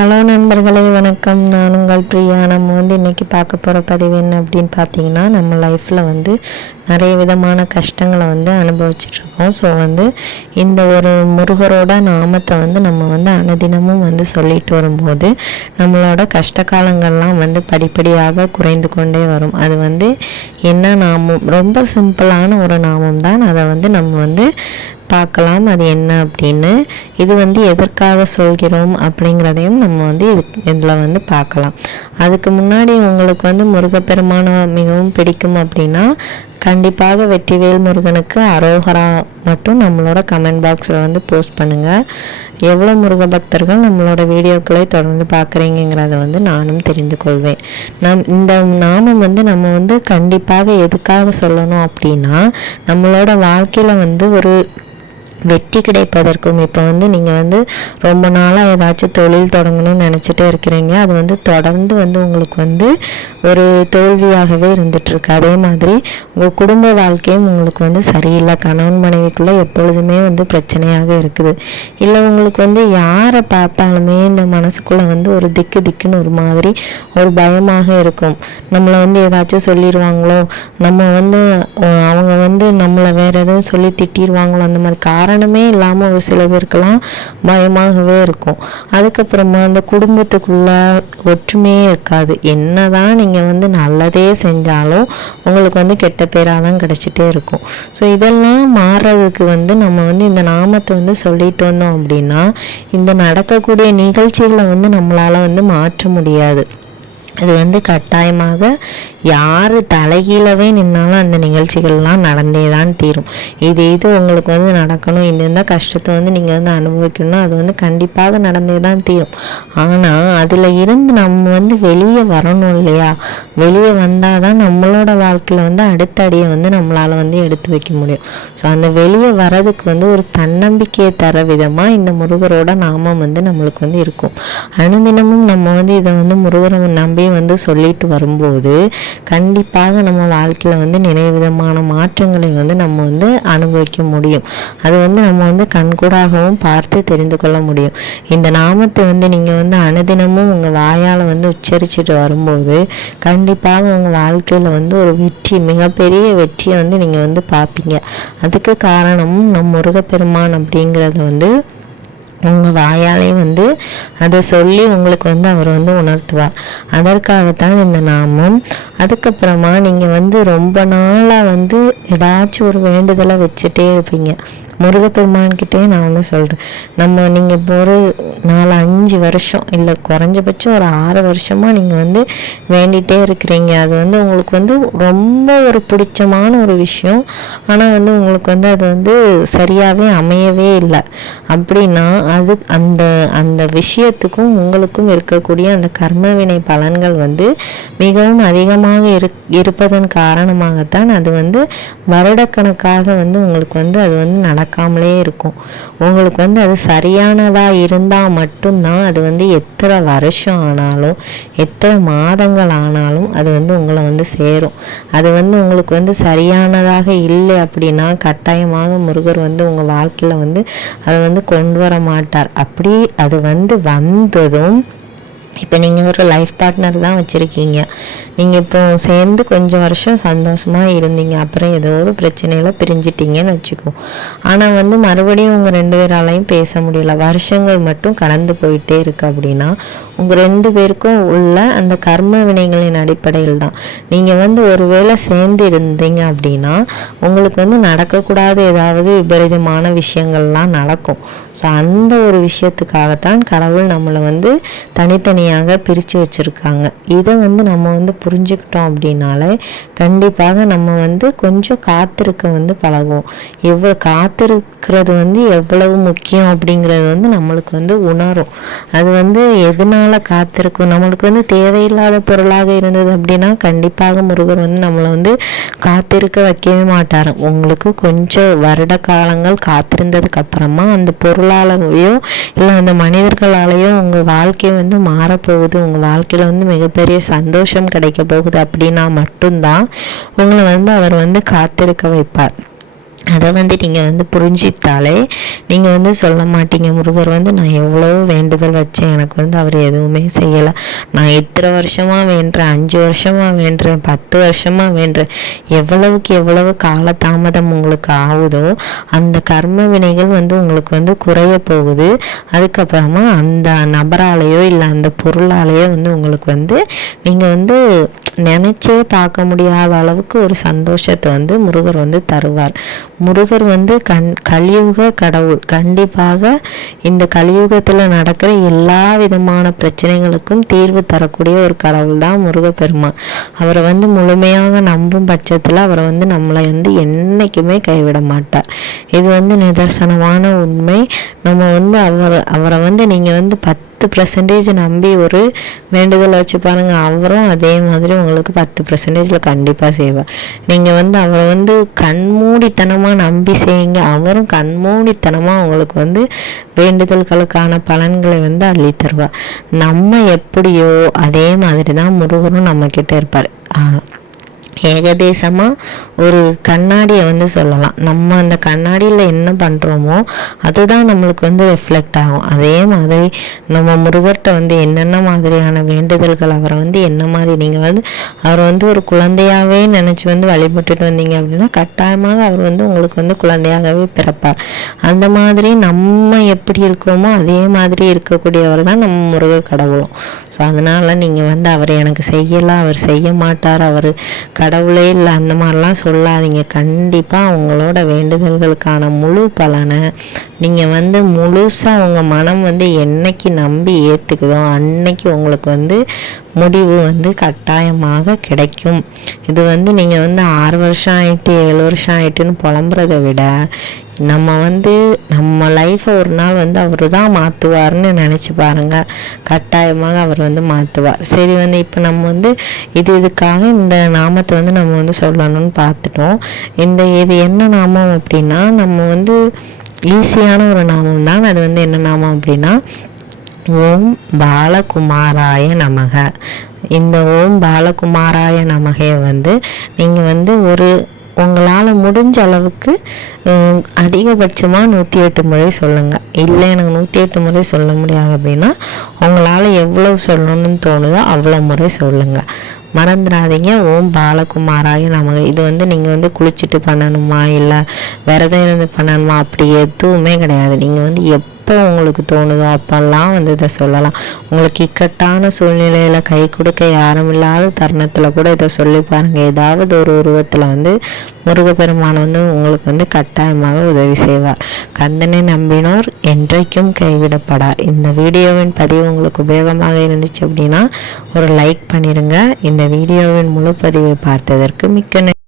Hello நண்பர்களே, வணக்கம். நான் உங்கள் பிரியா. நம்ம இன்றைக்கி பார்க்க போகிற பதிவு என்ன அப்படின்னு பார்த்தீங்கன்னா, நம்ம லைஃப்பில் நிறைய விதமான கஷ்டங்களை அனுபவிச்சிட்ருக்கோம். ஸோ இந்த ஒரு முருகரோட நாமத்தை நம்ம அனுதினமும் சொல்லிட்டு வரும்போது நம்மளோட கஷ்ட காலங்கள்லாம் படிப்படியாக குறைந்து கொண்டே வரும். அது என்ன நாமம்? ரொம்ப சிம்பிளான ஒரு நாமம் தான். அதை நம்ம பார்க்கலாம் அது என்ன அப்படின்னு. இது எதற்காக சொல்கிறோம் அப்படிங்கிறதையும் நம்ம இதில் பார்க்கலாம். அதுக்கு முன்னாடி உங்களுக்கு முருகப்பெருமான மிகவும் பிடிக்கும் அப்படின்னா கண்டிப்பாக வெற்றிவேல் முருகனுக்கு அரோகரா மட்டும் நம்மளோட கமெண்ட் பாக்ஸில் போஸ்ட் பண்ணுங்கள். எவ்வளோ முருக பக்தர்கள் நம்மளோட வீடியோக்களை தொடர்ந்து பார்க்குறீங்கிறத நானும் தெரிந்து கொள்வேன். இந்த நாமம் நம்ம கண்டிப்பாக எதுக்காக சொல்லணும் அப்படின்னா, நம்மளோட வாழ்க்கையில் ஒரு வெற்றி கிடைப்பதற்கும். இப்போ நீங்கள் ரொம்ப நாளாக ஏதாச்சும் தொழில் தொடங்கணும்னு நினச்சிட்டே இருக்கிறீங்க. அது தொடர்ந்து உங்களுக்கு ஒரு தோல்வியாகவே இருந்துகிட்ருக்கு. அதே மாதிரி உங்கள் குடும்ப வாழ்க்கையும் உங்களுக்கு சரியில்லை. கணவன் மனைவிக்குள்ளே எப்பொழுதுமே பிரச்சனையாக இருக்குது. இல்லை உங்களுக்கு யாரை பார்த்தாலுமே இந்த மனசுக்குள்ளே ஒரு திக்குன்னு ஒரு மாதிரி ஒரு பயமாக இருக்கும். நம்மளை ஏதாச்சும் சொல்லிடுவாங்களோ, நம்ம அவங்க நம்மளை வேறு எதுவும் சொல்லி திட்டிடுவாங்களோ, அந்த மாதிரி காரணமே இல்லாமல் ஒரு சில பேருக்கெல்லாம் பயமாகவே இருக்கும். அதுக்கப்புறமா அந்த குடும்பத்துக்குள்ள ஒற்றுமையே இருக்காது. என்னதான் நீங்கள் நல்லதே செஞ்சாலும் உங்களுக்கு கெட்ட பேராக தான் கிடச்சிட்டே இருக்கும். ஸோ இதெல்லாம் மாறுறதுக்கு நம்ம இந்த நாமத்தை சொல்லிட்டு வந்தோம் அப்படின்னா இந்த நடக்கக்கூடிய நிகழ்ச்சிகளை நம்மளால் மாற்ற முடியாது. அது கட்டாயமாக யார் தலைகீழவே நின்னாலும் அந்த நிகழ்ச்சிகள்லாம் நடந்தே தான் தீரும். இது உங்களுக்கு நடக்கணும், இந்த கஷ்டத்தை நீங்கள் அனுபவிக்கணும்னா அது கண்டிப்பாக நடந்தே தான் தீரும். ஆனால் அதில் இருந்து நம்ம வெளியே வரணும் இல்லையா? வெளியே வந்தால் தான் நம்மளோட வாழ்க்கையில் அடுத்த அடியை நம்மளால் எடுத்து வைக்க முடியும். ஸோ அந்த வெளியே வர்றதுக்கு ஒரு தன்னம்பிக்கையை தர விதமாக இந்த முருகரோட நாமம் நம்மளுக்கு இருக்கும். அனுதினமும் நம்ம இதை முருகரை நம்பி சொல்லிட்டு வரும்போது கண்டிப்பாக நம்ம வாழ்க்கையில் நிறைய விதமான மாற்றங்களை நம்ம அனுபவிக்க முடியும். அது நம்ம கண்கூடாகவும் பார்த்து தெரிந்து கொள்ள முடியும். இந்த நாமத்தை நீங்கள் அனுதினமும் உங்கள் வாயால் உச்சரிச்சுட்டு வரும்போது கண்டிப்பாக உங்கள் வாழ்க்கையில் ஒரு வெற்றி, மிகப்பெரிய வெற்றியை நீங்கள் பார்ப்பீங்க. அதுக்கு காரணமும் நம் முருகப்பெருமான் அப்படிங்கிறத உங்கள் வாயாலே அதை சொல்லி உங்களுக்கு அவர் உணர்த்துவார். அதற்காகத்தான் இந்த நாமம். அதுக்கப்புறமா நீங்கள் ரொம்ப நாளாக ஏதாச்சும் ஒரு வேண்டுதலை வச்சுட்டே இருப்பீங்க. முருகப்பெருமான்கிட்டே நான் சொல்கிறேன், நீங்கள் இப்போ ஒரு 4-5 வருஷம் இல்லை குறைஞ்சபட்சம் ஒரு 6 வருஷமாக நீங்கள் வேண்டிகிட்டே இருக்கிறீங்க. அது உங்களுக்கு ரொம்ப ஒரு பிடிச்சமான ஒரு விஷயம். ஆனால் உங்களுக்கு அது சரியாகவே அமையவே இல்லை அப்படின்னா அது அந்த விஷயத்துக்கும் உங்களுக்கும் இருக்கக்கூடிய அந்த கர்மவினை பலன்கள் மிகவும் அதிகமாக இருப்பதன் காரணமாகத்தான் அது வருடக்கணக்காக உங்களுக்கு அது நடக்காமலே இருக்கும். உங்களுக்கு அது சரியானதாக இருந்தால் மட்டும்தான் அது எத்தனை வருஷம் ஆனாலும் எத்தனை மாதங்கள் ஆனாலும் அது உங்களை சேரும். அது உங்களுக்கு சரியானதாக இல்லை அப்படின்னா கட்டாயமாக முருகர் உங்கள் வாழ்க்கையில் அதை கொண்டு வர மாட்டார். அப்படி அது வந்ததும் இப்போ நீங்கள் ஒரு லைஃப் பார்ட்னர் தான் வச்சுருக்கீங்க. நீங்கள் இப்போ சேர்ந்து கொஞ்சம் வருஷம் சந்தோஷமாக இருந்தீங்க, அப்புறம் ஏதோ ஒரு பிரச்சனையில் பிரிஞ்சிட்டிங்கன்னு வச்சுக்கோ. ஆனால் மறுபடியும் உங்கள் 2 பேராலையும் பேச முடியல, வருஷங்கள் மட்டும் கடந்து போயிட்டே இருக்கு அப்படின்னா உங்கள் 2 பேருக்கும் உள்ள அந்த கர்ம வினைகளின் அடிப்படையில் தான் நீங்கள் ஒருவேளை சேர்ந்து இருந்தீங்க அப்படின்னா உங்களுக்கு நடக்கக்கூடாத ஏதாவது விபரீதமான விஷயங்கள்லாம் நடக்கும். ஸோ அந்த ஒரு விஷயத்துக்காகத்தான் கடவுள் நம்மளை தனித்தனியாக பிரித்து வச்சுருக்காங்க. இதை நம்ம புரிஞ்சுக்கிட்டோம் அப்படின்னாலே கண்டிப்பாக நம்ம கொஞ்சம் காத்திருக்க பழகுவோம். எவ்வளோ காத்திருக்கிறது எவ்வளவு முக்கியம் அப்படிங்கிறது நம்மளுக்கு உணரும். அது எதனால காத்திருக்கும், நம்மளுக்கு தேவையில்லாத பொருளாக இருந்தது அப்படின்னா கண்டிப்பாக முருகர் நம்மளை காத்திருக்க வைக்கவே மாட்டார். உங்களுக்கு கொஞ்சம் வருட காலங்கள் காத்திருந்ததுக்கு அப்புறமா அந்த பொருளாலேயோ இல்லை அந்த மனிதர்களாலேயோ உங்கள் வாழ்க்கை மாறப்போகுது, உங்கள் வாழ்க்கையில் மிகப்பெரிய சந்தோஷம் கிடைக்க போகுது அப்படின்னா மட்டும்தான் உங்களை அவர் காத்திருக்க வைப்பார். அதை வந்து நீங்கள் வந்து புரிஞ்சித்தாலே நீங்கள் வந்து சொல்ல மாட்டீங்க, முருகர் வந்து நான் எவ்வளோ வேண்டுதல் வச்சேன், எனக்கு வந்து அவர் எதுவுமே செய்யலை, நான் இத்தனை வருஷமாக வேண்டுறேன், 5 வருஷமாக வேண்டுறேன், 10 வருஷமாக வேண்டுறேன், எவ்வளவுக்கு எவ்வளவு காலதாமதம் உங்களுக்கு ஆகுதோ அந்த கர்ம வினைகள் வந்து உங்களுக்கு வந்து குறைய போகுது. அதுக்கப்புறமா அந்த நபராலேயோ இல்லை அந்த பொருளாலேயோ வந்து உங்களுக்கு வந்து நீங்கள் வந்து நினச்சே பார்க்க முடியாத அளவுக்கு ஒரு சந்தோஷத்தை வந்து முருகர் வந்து தருவார். முருகர் வந்து கலியுக கடவுள். கண்டிப்பாக இந்த கலியுகத்தில் நடக்கிற எல்லா விதமான பிரச்சனைகளுக்கும் தீர்வு தரக்கூடிய ஒரு கடவுள் தான் முருகப்பெருமான். அவரை வந்து முழுமையாக நம்பும் பட்சத்தில் அவரை வந்து நம்மளை வந்து என்றைக்குமே கைவிட மாட்டார். இது வந்து நிதர்சனமான உண்மை. நம்ம வந்து அவரை வந்து நீங்கள் வந்து 10% நம்பி ஒரு வேண்டுதல் வச்சு பாருங்கள், அவரும் அதே மாதிரி உங்களுக்கு 10%ல் கண்டிப்பாக செய்வார். நீங்கள் வந்து அவரை வந்து கண்மூடித்தனமாக நம்பி செய்யுங்க, அவரும் கண்மூடித்தனமாக உங்களுக்கு வந்து வேண்டுதல்களுக்கான பலன்களை வந்து அள்ளி தருவார். நம்ம எப்படியோ அதே மாதிரி தான் முருகரும் நம்மக்கிட்ட இருப்பார். ஏகதேசமாக ஒரு கண்ணாடியை வந்து சொல்லலாம். நம்ம அந்த கண்ணாடியில் என்ன பண்ணுறோமோ அதுதான் நம்மளுக்கு வந்து ரிஃப்ளெக்ட் ஆகும். அதே மாதிரி நம்ம முருகர்கிட்ட வந்து என்னென்ன மாதிரியான வேண்டுதல்கள், அவரை வந்து என்ன மாதிரி நீங்கள் வந்து அவரை வந்து ஒரு குழந்தையாகவே நினச்சி வந்து வழிபட்டுட்டு வந்தீங்க அப்படின்னா கட்டாயமாக அவர் வந்து உங்களுக்கு வந்து குழந்தையாகவே பிறப்பார். அந்த மாதிரி நம்ம எப்படி இருக்கோமோ அதே மாதிரி இருக்கக்கூடியவர் தான் நம்ம முருகர் கடவுளும். ஸோ அதனால் நீங்கள் வந்து அவர் எனக்கு செய்யலாம், அவர் செய்ய மாட்டார், அவர் கடவுளே இல்லை அந்த மாதிரிலாம் சொல்லாதீங்க. கண்டிப்பாக உங்களோட வேண்டுதல்களுக்கான முழு பலனை நீங்கள் வந்து முழுசாக உங்கள் மனம் வந்து என்னைக்கு நம்பி ஏற்றுக்குதோ அன்னைக்கு உங்களுக்கு வந்து முடிவு வந்து கட்டாயமாக கிடைக்கும். இது வந்து நீங்கள் வந்து 6 வருஷம் ஆகிட்டு 7 வருஷம் ஆகிட்டுன்னு புலம்புறதை விட நம்ம வந்து நம்ம லைஃப்பை ஒரு நாள் வந்து அவர் தான் மாற்றுவார்னு நினச்சி பாருங்கள். கட்டாயமாக அவர் வந்து மாற்றுவார். சரி, வந்து இப்போ நம்ம வந்து இதுக்காக இந்த நாமத்தை வந்து நம்ம வந்து சொல்லணும்னு பார்த்துட்டோம். இது என்ன நாமம் அப்படின்னா, நம்ம வந்து ஈஸியான ஒரு நாமம் தான். அது வந்து என்ன நாமம் அப்படின்னா, ஓம் பாலகுமாராய நமக. இந்த ஓம் பாலகுமாராய நமகையை வந்து நீங்கள் வந்து உங்களால் முடிஞ்ச அளவுக்கு அதிகபட்சமாக 108 முறை சொல்லுங்கள். இல்லை எனக்கு 108 முறை சொல்ல முடியாது அப்படின்னா உங்களால் எவ்வளோ சொல்லணும்னு தோணுதோ அவ்வளோ முறை சொல்லுங்கள். மறந்துடாதீங்க, ஓம் பாலகுமாராய நமக. இது வந்து நீங்கள் வந்து குளிச்சுட்டு பண்ணணுமா இல்லை விரதம் இருந்து பண்ணணுமா அப்படி எதுவுமே கிடையாது. நீங்கள் வந்து எப்போ உங்களுக்கு தோணுதோ அப்பெல்லாம் வந்து இதை சொல்லலாம். உங்களுக்கு இக்கட்டான சூழ்நிலையில் கை கொடுக்க யாரும் இல்லாத தருணத்தில் கூட இதை சொல்லி பாருங்கள். ஏதாவது ஒரு உருவத்தில் வந்து முருகப்பெருமான் வந்து உங்களுக்கு வந்து கட்டாயமாக உதவி செய்வார். கந்தனை நம்பினோர் என்றைக்கும் கைவிடப்படார். இந்த வீடியோவின் பதிவு உங்களுக்கு உபயோகமாக இருந்துச்சு அப்படின்னா ஒரு லைக் பண்ணிடுங்க. இந்த வீடியோவின் முழு பதிவை பார்த்ததற்கு மிக்க